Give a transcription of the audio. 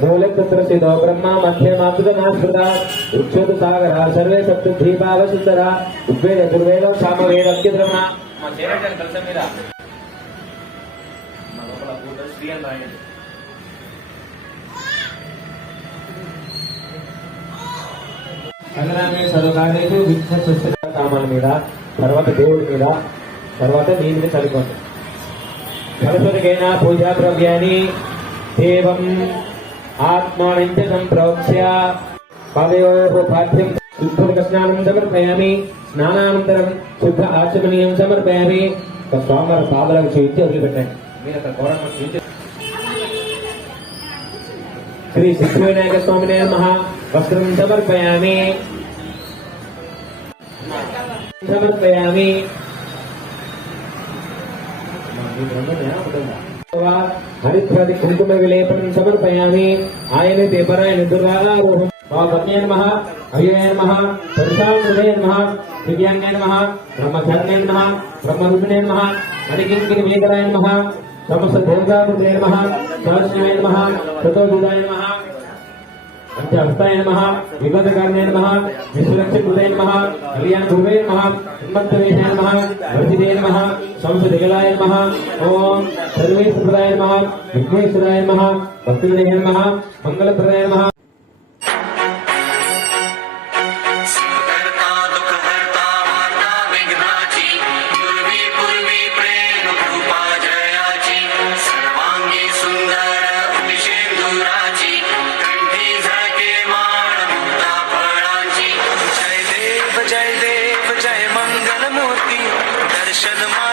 మూలత్ర సిదో బ్రహ్మ మధ్య మాతృగమాశ్రిత ఉచ్ఛోద సాగర సర్వే సప్త దీపావ సుందర ఉద్వేద దుర్వేదం సామవేద అత్యద్రమ మా చేరండి కలశం మీద మా లోపల పూట శ్రీ అని రాయండి సంగ్రామే సర్వకార్యేషు విఘ్న కామాల మీద తర్వాత దేవుడి మీద తర్వాత నీ మీద చదువుకోండి. సరస్వతికైనా పూజా ద్రవ్యాన్ని దేవం ఆత్మానంచ సంప్రోక్ష్య పదయోः పాఠ్యం శుద్ధ స్నానం సమర్పయామి. స్నానానంతరం శుద్ధ ఆచమనీయం సమర్పయామి. ఒక స్వామివారి పాదలకు చూపించి వదిలిపెట్టండి. మీరు అక్కడ గౌరవం చూపించి శ్రీ సిద్ధివినాయక స్వామినే నమ. వస్త్రం సమర్పయామి. సమర్పయామి. హరిద్రాది కుంకుమ విలేపనం సమర్పయామి. ఆయన దేవరాయణ దుర్గారోహం భగవత్యై నమ. అవ్యయ నమ. పురుషామృతయ నమ. దివ్యాంగాయ నమ. బ్రహ్మచార్యాయ నమ. బ్రహ్మరూపిణే నమ. మణికింకిని విలేకరాయ నమ. సమస్త దేవతామృతయ నమ. సహస్రాయ నమ. శతోజుదాయ నమ. పంచహస్తాయ నమ విగతకారణాయ నమ విశ్వరక్షకృతాయ నమ కళ్యాణ గురువే నమ హిమ్మత్తవేశాయ నమ వర్జితే నమ సంసదిగలాయ నమ ఓం సర్వేశ్వరాయ నమ విఘ్నేశ్వరాయ నమ భక్తుడే నమ మంగళప్రదాయ నమ. Shut them up.